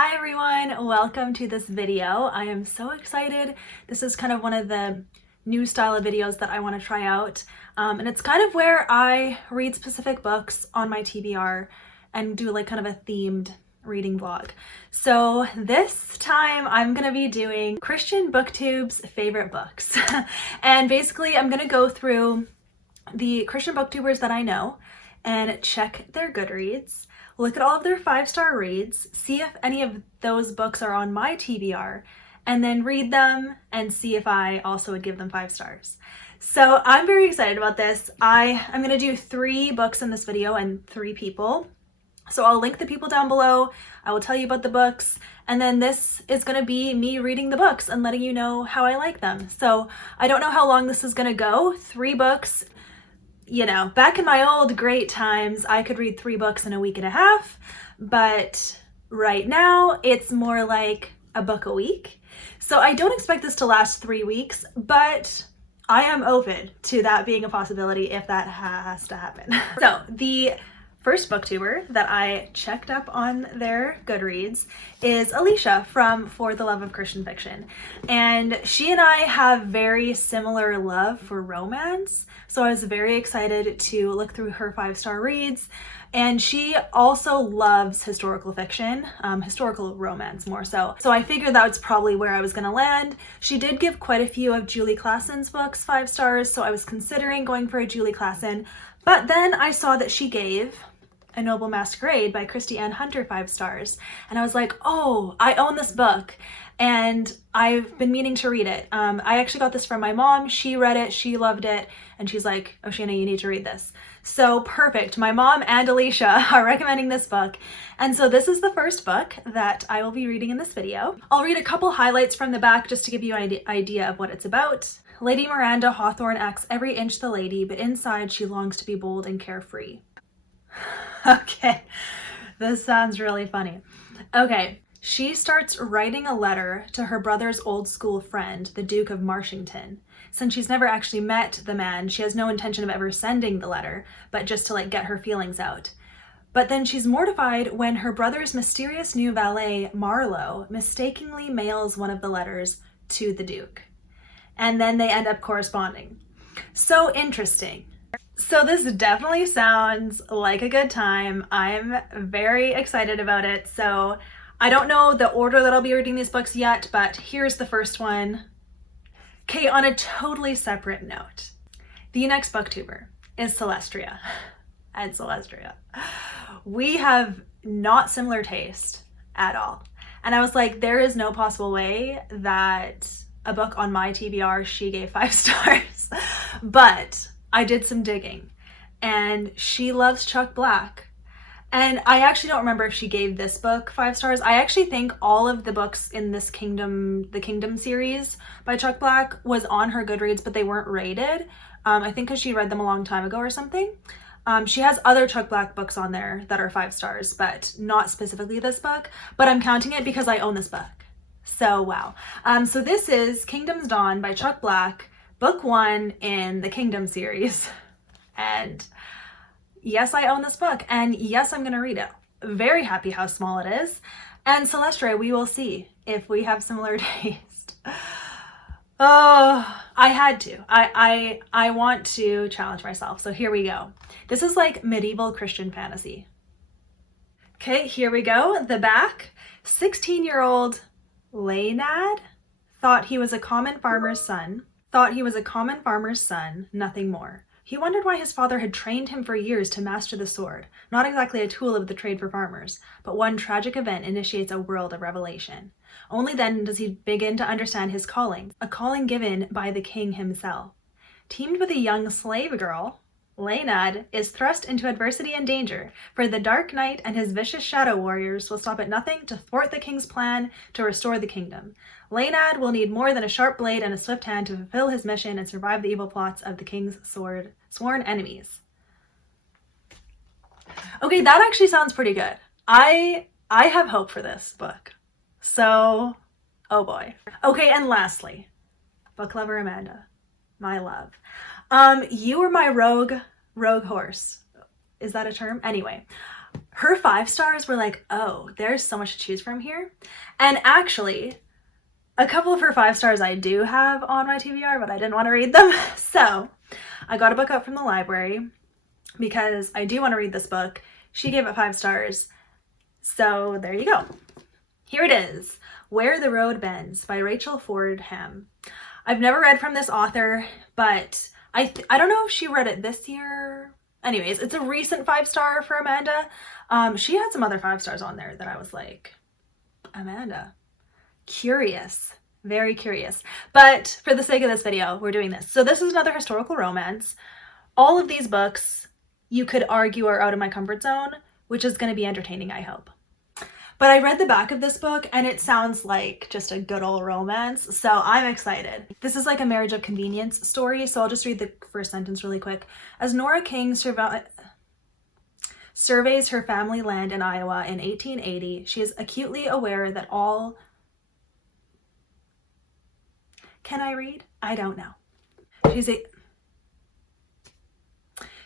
Hi everyone, welcome to this video. I am so excited. This is kind of one of the new style of videos that I want to try out. And it's kind of where I read specific books on my TBR and do like kind of a themed reading vlog. So this time I'm going to be doing Christian Booktubes' favorite books. And basically I'm going to go through the Christian Booktubers that I know and check their Goodreads, look at all of their 5-star reads, see if any of those books are on my TBR, and then read them and see if I also would give them 5 stars. So I'm very excited about this. I'm going to do 3 books in this video and 3 people. So I'll link the people down below, I will tell you about the books, and then this is going to be me reading the books and letting you know how I like them. So I don't know how long this is going to go. 3 books. You know, back in my old great times, I could read 3 books in a week and a half, but right now it's more like a book a week. So I don't expect this to last 3 weeks, but I am open to that being a possibility if that has to happen. So the first booktuber that I checked up on their Goodreads is Alicia from For the Love of Christian Fiction. And she and I have very similar love for romance. So I was very excited to look through her 5-star reads. And she also loves historical fiction, historical romance more so. So I figured that was probably where I was gonna land. She did give quite a few of Julie Klassen's books 5 stars, so I was considering going for a Julie Klassen. But then I saw that she gave A Noble Masquerade by Kristi and Hunter 5 stars. And I was like, oh, I own this book. And I've been meaning to read it. I actually got this from my mom. She read it, she loved it, and she's like, Oceana, you need to read this. So perfect. My mom and Alicia are recommending this book. And so this is the first book that I will be reading in this video. I'll read a couple highlights from the back just to give you an idea of what it's about. Lady Miranda Hawthorne acts every inch the lady, but inside she longs to be bold and carefree. Okay, this sounds really funny. Okay. She starts writing a letter to her brother's old school friend, the Duke of Marshington. Since she's never actually met the man, she has no intention of ever sending the letter, but just to get her feelings out. But then she's mortified when her brother's mysterious new valet, Marlowe, mistakenly mails one of the letters to the Duke. And then they end up corresponding. So interesting. So this definitely sounds like a good time. I'm very excited about it. So I don't know the order that I'll be reading these books yet, but here's the first one. Okay, on a totally separate note, the next booktuber is Celestia and Celestia. We have not similar taste at all. And I was like, there is no possible way that a book on my TBR she gave 5 stars. But I did some digging and she loves Chuck Black. And I actually don't remember if she gave this book 5 stars. I actually think all of the books in this the Kingdom series by Chuck Black was on her Goodreads, but they weren't rated. I think because she read them a long time ago or something. She has other Chuck Black books on there that are 5 stars, but not specifically this book. But I'm counting it because I own this book. So wow. So this is Kingdom's Dawn by Chuck Black, book 1 in the Kingdom series. And yes, I own this book, and yes, I'm gonna read it. Very happy how small it is. And Celestia, we will see if we have similar taste. Oh, I had to. I want to challenge myself, so here we go. This is like medieval Christian fantasy. Okay, here we go. The back. 16-year-old Leonard thought he was a common farmer's son. Nothing more. He wondered why his father had trained him for years to master the sword, not exactly a tool of the trade for farmers, but one tragic event initiates a world of revelation. Only then does he begin to understand his calling, a calling given by the king himself. Teamed with a young slave girl, Leonard is thrust into adversity and danger, for the Dark Knight and his vicious shadow warriors will stop at nothing to thwart the king's plan to restore the kingdom. Leonard will need more than a sharp blade and a swift hand to fulfill his mission and survive the evil plots of the king's sworn enemies. Okay, that actually sounds pretty good. I have hope for this book. So, oh boy. Okay, and lastly, book lover Amanda, my love. You were my rogue horse. Is that a term? Anyway, her 5 stars were like, oh, there's so much to choose from here. And actually, a couple of her 5 stars I do have on my TBR, but I didn't want to read them. So I got a book up from the library because I do want to read this book. She gave it 5 stars. So there you go. Here it is, Where the Road Bends by Rachel Fordham. I've never read from this author, but I don't know if she read it this year. Anyways, it's a recent 5-star for Amanda. She had some other 5 stars on there that I was like, Amanda, curious, very curious. But for the sake of this video, we're doing this. So this is another historical romance. All of these books you could argue are out of my comfort zone, which is going to be entertaining, I hope. But I read the back of this book and it sounds like just a good old romance, so I'm excited. This is like a marriage of convenience story, so I'll just read the first sentence really quick. As Nora King surveys her family land in Iowa in 1880, she is acutely aware that all... Can I read? I don't know.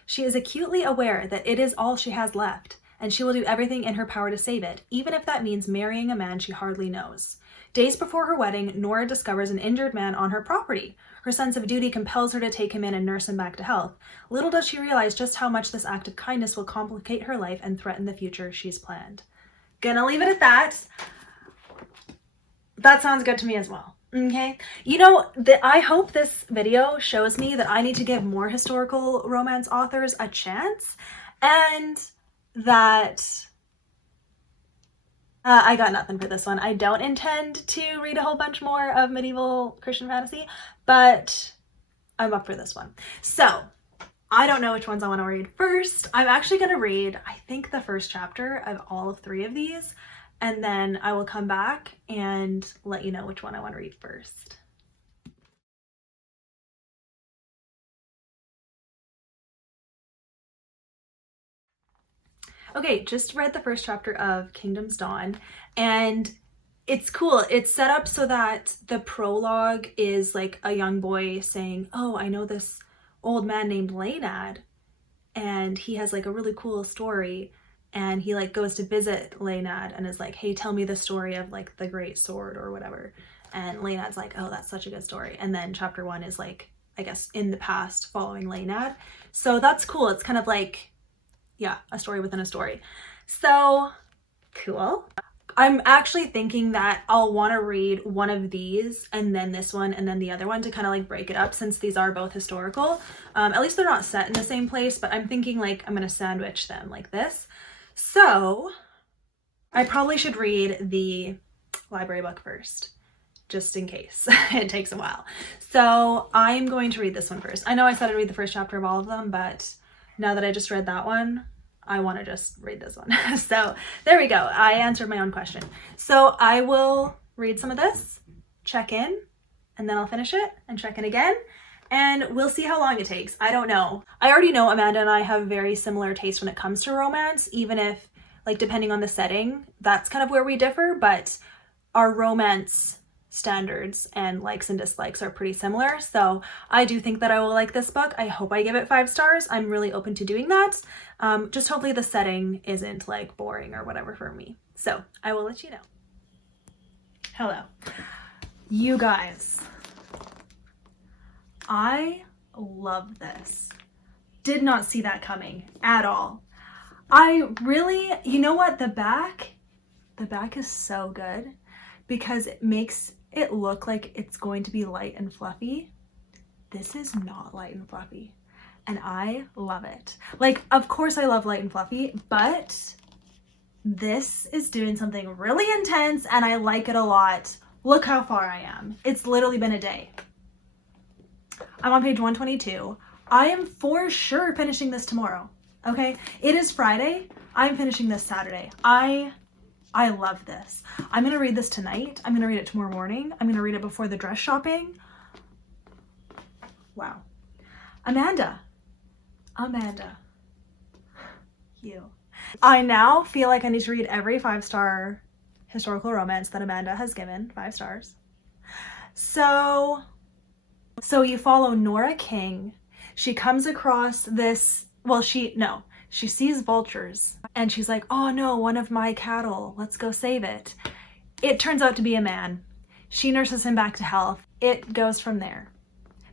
She is acutely aware that it is all she has left, and she will do everything in her power to save it, even if that means marrying a man she hardly knows. Days before her wedding, Nora discovers an injured man on her property. Her sense of duty compels her to take him in and nurse him back to health. Little does she realize just how much this act of kindness will complicate her life and threaten the future she's planned. Gonna leave it at that. That sounds good to me as well. Okay, you know, I hope this video shows me that I need to give more historical romance authors a chance, and that I got nothing for this one. I don't intend to read a whole bunch more of medieval Christian fantasy, but I'm up for this one. So I don't know which ones I want to read first. I'm actually going to read, I think, the first chapter of all of 3 of these, and then I will come back and let you know which one I want to read first. Okay, just read the first chapter of Kingdom's Dawn, and it's cool. It's set up so that the prologue is like a young boy saying, oh, I know this old man named Laynad, and he has like a really cool story, and he like goes to visit Laynad and is like, hey, tell me the story of like the great sword or whatever. And Laynad's like, oh, that's such a good story. And then chapter 1 is like, I guess, in the past following Laynad. So that's cool. It's kind of like, yeah, a story within a story. So cool. I'm actually thinking that I'll want to read one of these and then this one and then the other one to kind of like break it up, since these are both historical. At least they're not set in the same place, but I'm thinking like I'm going to sandwich them like this. So I probably should read the library book first, just in case it takes a while. So I'm going to read this one first. I know I said I'd read the first chapter of all of them, but now that I just read that one, I want to just read this one. So there we go. I answered my own question. So I will read some of this, check in, and then I'll finish it and check in again. And we'll see how long it takes. I don't know. I already know Amanda and I have very similar tastes when it comes to romance, even if, like, depending on the setting, that's kind of where we differ, but our romance standards and likes and dislikes are pretty similar. So I do think that I will like this book. I hope I give it 5 stars. I'm really open to doing that. Just hopefully the setting isn't like boring or whatever for me. So I will let you know. Hello. You guys, I love this. Did not see that coming at all. I really, you know what, the back is so good because it makes it look like it's going to be light and fluffy. This is not light and fluffy, and I love it. Like, of course I love light and fluffy, but this is doing something really intense and I like it a lot. Look how far I am. It's literally been a day. I'm on page 122. I am for sure finishing this tomorrow. Okay, it is Friday. I'm finishing this Saturday. I love this. I'm gonna read this tonight. I'm gonna read it tomorrow morning. I'm gonna read it before the dress shopping. Wow. Amanda, you. I now feel like I need to read every 5-star historical romance that Amanda has given 5 stars. So you follow Nora King. She comes across this, well, she She sees vultures and she's like, oh no, one of my cattle, let's go save it. It turns out to be a man. She nurses him back to health. It goes from there.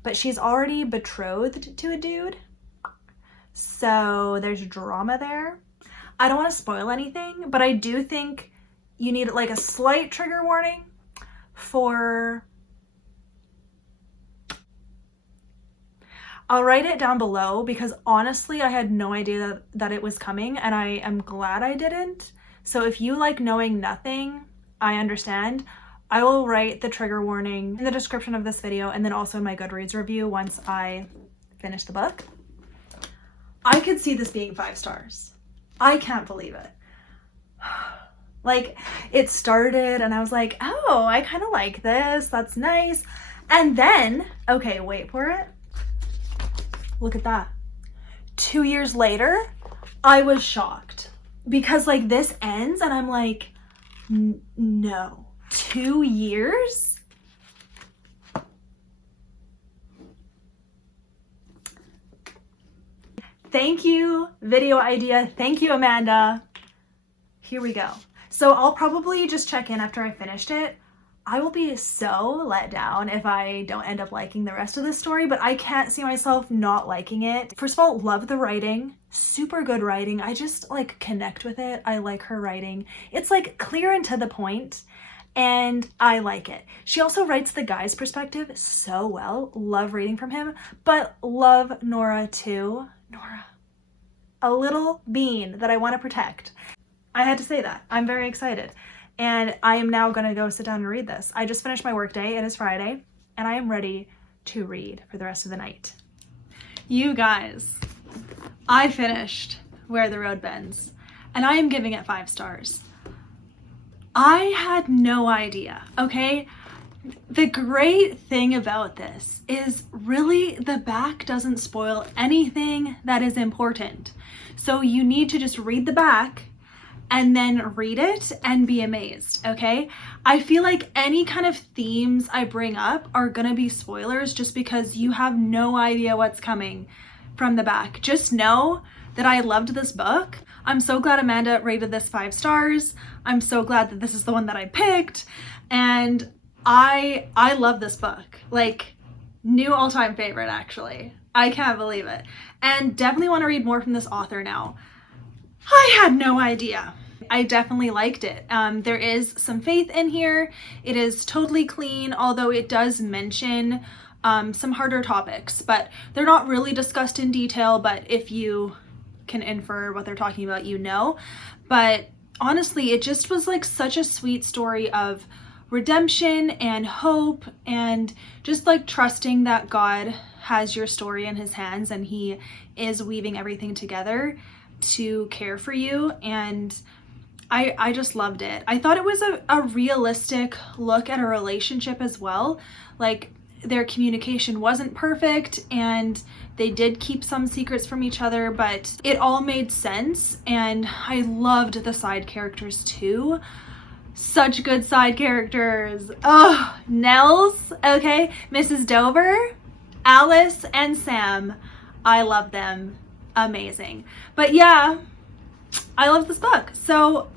But she's already betrothed to a dude, so there's drama there. I don't want to spoil anything, but I do think you need like a slight trigger warning for... I'll write it down below because honestly I had no idea that it was coming, and I am glad I didn't. So if you like knowing nothing, I understand. I will write the trigger warning in the description of this video and then also in my Goodreads review once I finish the book. I could see this being 5 stars. I can't believe it. Like, it started and I was like, oh, I kind of like this. That's nice. And then, okay, wait for it. Look at that. 2 years later, I was shocked because like this ends and I'm like, no, 2 years? Thank you, video idea. Thank you, Amanda. Here we go. So I'll probably just check in after I finished it. I will be so let down if I don't end up liking the rest of this story, but I can't see myself not liking it. First of all, love the writing. Super good writing. I just like connect with it. I like her writing. It's like clear and to the point, and I like it. She also writes the guy's perspective so well. Love reading from him, but love Nora too. Nora, a little bean that I want to protect. I had to say that. I'm very excited. And I am now gonna go sit down and read this. I just finished my workday, it is Friday, and I am ready to read for the rest of the night. You guys, I finished Where the Road Bends, and I am giving it 5 stars. I had no idea, okay? The great thing about this is really the back doesn't spoil anything that is important. So you need to just read the back and then read it and be amazed, okay? I feel like any kind of themes I bring up are gonna be spoilers just because you have no idea what's coming from the back. Just know that I loved this book. I'm so glad Amanda rated this 5 stars. I'm so glad that this is the one that I picked. And I love this book. Like, new all-time favorite, actually. I can't believe it. And definitely want to read more from this author now. I had no idea. I definitely liked it. There is some faith in here. It is totally clean, although it does mention some harder topics, but they're not really discussed in detail, but if you can infer what they're talking about, you know. But honestly, it just was like such a sweet story of redemption and hope and just like trusting that God has your story in his hands and he is weaving everything together to care for you. And I just loved it. I thought it was a realistic look at a relationship as well. Like, their communication wasn't perfect and they did keep some secrets from each other, but it all made sense. And I loved the side characters too. Such good side characters. Oh, Nels, okay, Mrs. Dover, Alice, and Sam. I love them. Amazing. But yeah, I love this book. So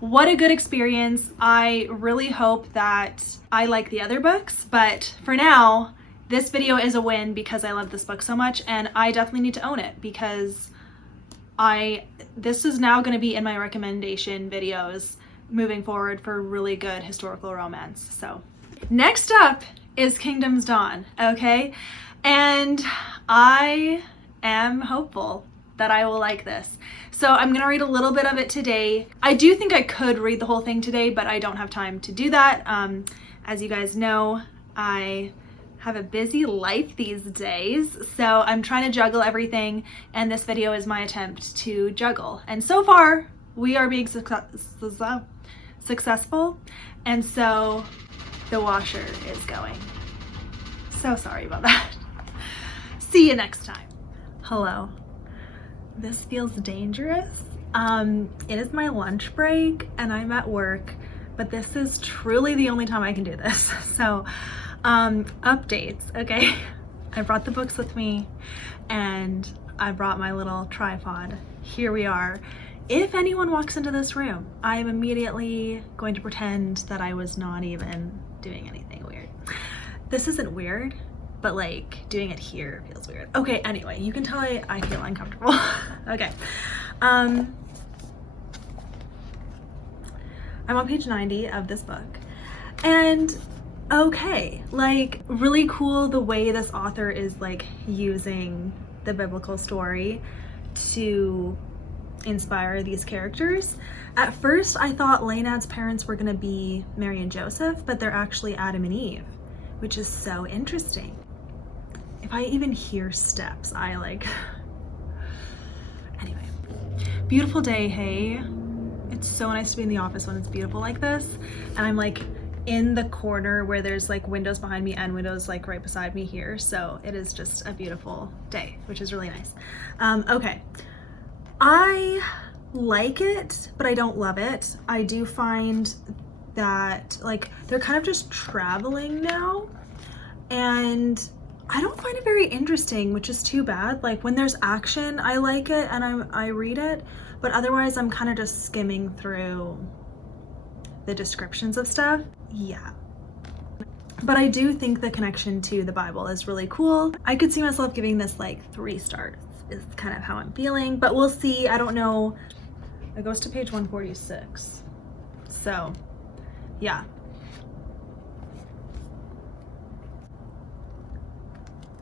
what a good experience. I really hope that I like the other books, but for now, this video is a win because I love this book so much, and I definitely need to own it because this is now going to be in my recommendation videos moving forward for really good historical romance. So next up is Kingdom's Dawn, okay? And I am hopeful that I will like this. So I'm gonna read a little bit of it today. I do think I could read the whole thing today, but I don't have time to do that. As you guys know, I have a busy life these days, so I'm trying to juggle everything, and this video is my attempt to juggle. And so far, we are being successful, and so the washer is going. So sorry about that. See you next time. Hello. This feels dangerous. It is my lunch break and I'm at work, but this is truly the only time I can do this. So, updates, okay? I brought the books with me and I brought my little tripod here we are. If anyone walks into this room, I am immediately going to pretend that I was not even doing anything weird. This isn't weird, but like doing it here feels weird. Okay, anyway, you can tell I feel uncomfortable. Okay. I'm on page 90 of this book, and okay, like really cool the way this author is like using the biblical story to inspire these characters. At first I thought Lainad's parents were gonna be Mary and Joseph, but they're actually Adam and Eve, which is so interesting. If I even hear steps, I like anyway. Beautiful day, hey. It's so nice to be in the office when it's beautiful like this, and I'm like in the corner where there's like windows behind me and windows like right beside me here, so it is just a beautiful day, which is really nice. Okay, I like it, but I don't love it. I do find that like they're kind of just traveling now, and I don't find it very interesting, which is too bad. Like when there's action, I like it and I read it, but otherwise I'm kind of just skimming through the descriptions of stuff. Yeah. But I do think the connection to the Bible is really cool. I could see myself giving this like 3 stars is kind of how I'm feeling, but we'll see. I don't know. It goes to page 146. So yeah.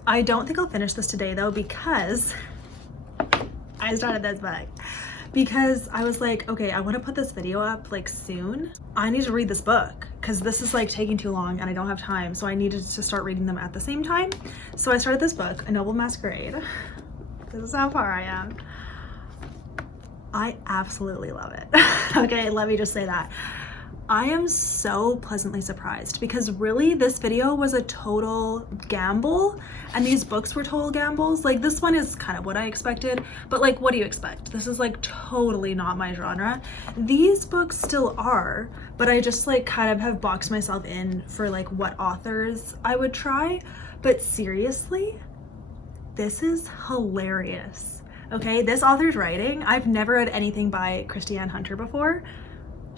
I don't think I'll finish this today though, because I started this book because I was like, okay, I want to put this video up like soon. I need to read this book because this is like taking too long and I don't have time, so I needed to start reading them at the same time. So I started this book, A Noble Masquerade. This is how far I am. I absolutely love it. Okay, let me just say that. I am so pleasantly surprised because really this video was a total gamble, and these books were total gambles. Like this one is kind of what I expected, but like what do you expect? This is like totally not my genre. These books still are, but I just like kind of have boxed myself in for like what authors I would try. But seriously, this is hilarious. Okay, this author's writing, I've never read anything by Christian Hunter before.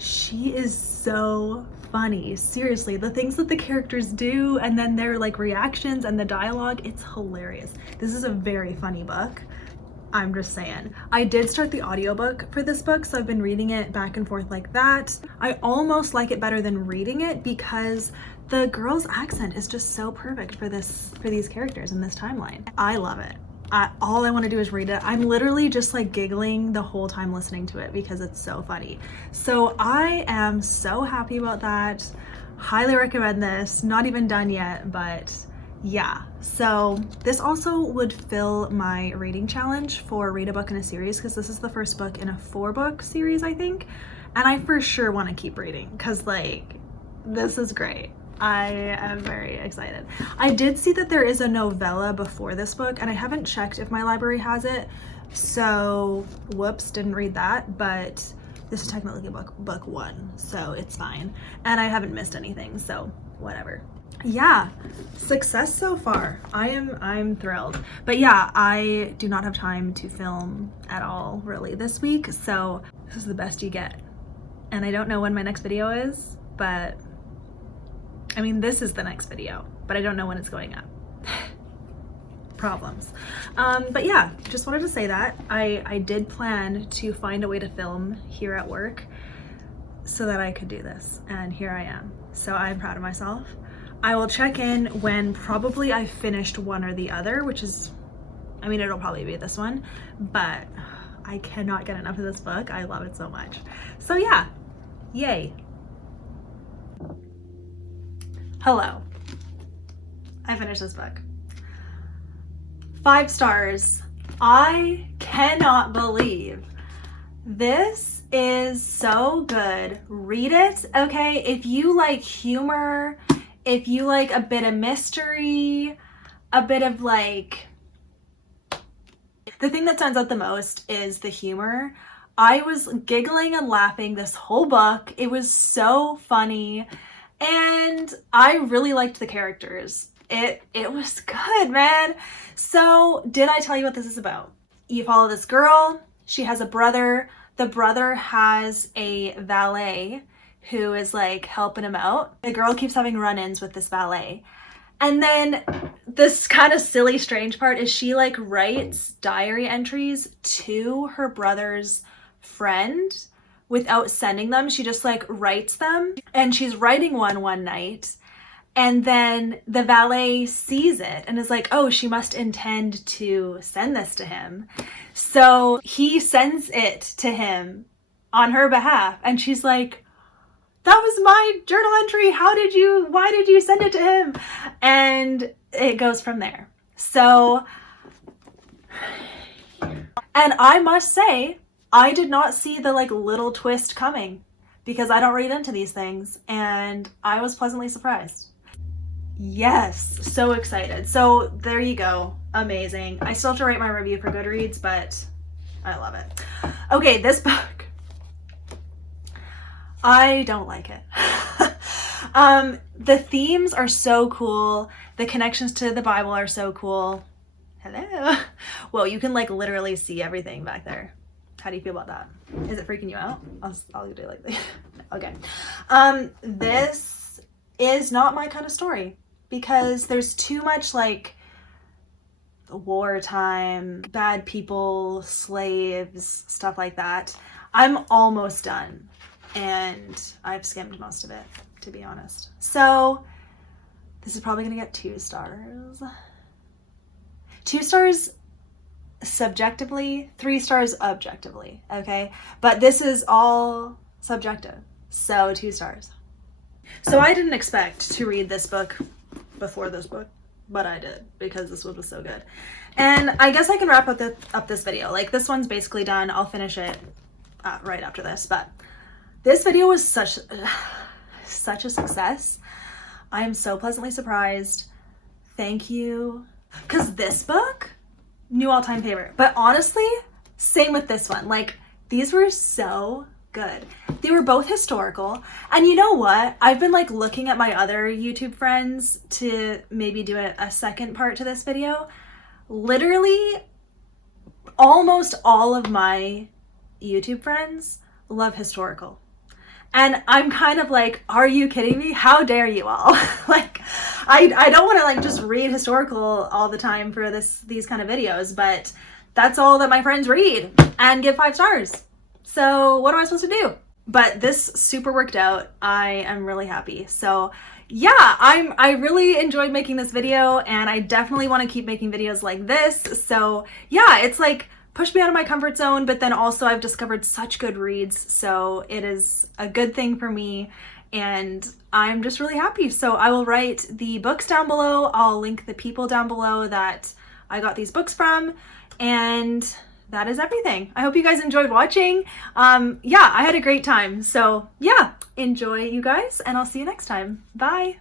She is so funny. Seriously, the things that the characters do and then their like reactions and the dialogue, it's hilarious. This is a very funny book. I'm just saying. I did start the audiobook for this book, so I've been reading it back and forth like that. I almost like it better than reading it because the girl's accent is just so perfect for these characters in this timeline. I love it. All I want to do is read it. I'm literally just like giggling the whole time listening to it because it's so funny. So I am so happy about that. Highly recommend this. Not even done yet, but yeah. So this also would fill my reading challenge for read a book in a series, because this is the first book in a 4-book series, I think. And I for sure want to keep reading because like this is great. I am very excited. I did see that there is a novella before this book, and I haven't checked if my library has it, so whoops, didn't read that, but this is technically book 1, so it's fine. And I haven't missed anything, so whatever. Yeah, success so far. I'm thrilled. But yeah, I do not have time to film at all really this week, so this is the best you get. And I don't know when my next video is, but I mean, this is the next video, but I don't know when it's going up. Problems. But yeah, just wanted to say that. I did plan to find a way to film here at work so that I could do this, and here I am. So I'm proud of myself. I will check in when probably I finished one or the other, which is, I mean, it'll probably be this one, but I cannot get enough of this book. I love it so much. So yeah, yay. Hello. I finished this book. 5 stars. I cannot believe this is so good. Read it, okay? If you like humor, if you like a bit of mystery, a bit of like, the thing that stands out the most is the humor. I was giggling and laughing this whole book. It was so funny. And I really liked the characters. It was good, man. So did I tell you what this is about? You follow this girl. She has a brother. The brother has a valet who is like helping him out. The girl keeps having run-ins with this valet. And then this kind of silly, strange part is she like writes diary entries to her brother's friend without sending them. She just like writes them, and she's writing one night, and then the valet sees it and is like, oh, she must intend to send this to him. So he sends it to him on her behalf, and she's like, that was my journal entry. Why did you send it to him? And it goes from there. So, and I must say, I did not see the like little twist coming because I don't read into these things, and I was pleasantly surprised. Yes, so excited. So there you go. Amazing. I still have to write my review for Goodreads, but I love it. Okay, this book. I don't like it. The themes are so cool. The connections to the Bible are so cool. Hello. Well, you can like literally see everything back there. How do you feel about that? Is it freaking you out? I'll do it like this. Okay. This is not my kind of story because there's too much like wartime, bad people, slaves, stuff like that. I'm almost done, and I've skimmed most of it, to be honest. So this is probably gonna get 2 stars. 2 stars subjectively, 3 stars objectively, okay? But this is all subjective, so 2 stars. So I didn't expect to read this book before this book, but I did because this one was so good. And I guess I can wrap up this video. Like, this one's basically done. I'll finish it right after this, but this video was such a success. I am so pleasantly surprised. Thank you. Because this book, new all-time favorite. But honestly, same with this one. Like, these were so good. They were both historical. And you know what? I've been like looking at my other YouTube friends to maybe do a second part to this video. Literally, almost all of my YouTube friends love historical. And I'm kind of like, are you kidding me? How dare you all? Like, I don't want to like just read historical all the time for these kind of videos, but that's all that my friends read and give 5 stars. So what am I supposed to do? But this super worked out. I am really happy. So yeah, I really enjoyed making this video, and I definitely want to keep making videos like this. So yeah, it's like pushed me out of my comfort zone, but then also I've discovered such good reads, so it is a good thing for me, and I'm just really happy. So I will write the books down below. I'll link the people down below that I got these books from, and that is everything. I hope you guys enjoyed watching. Yeah, I had a great time. So yeah, enjoy you guys, and I'll see you next time. Bye.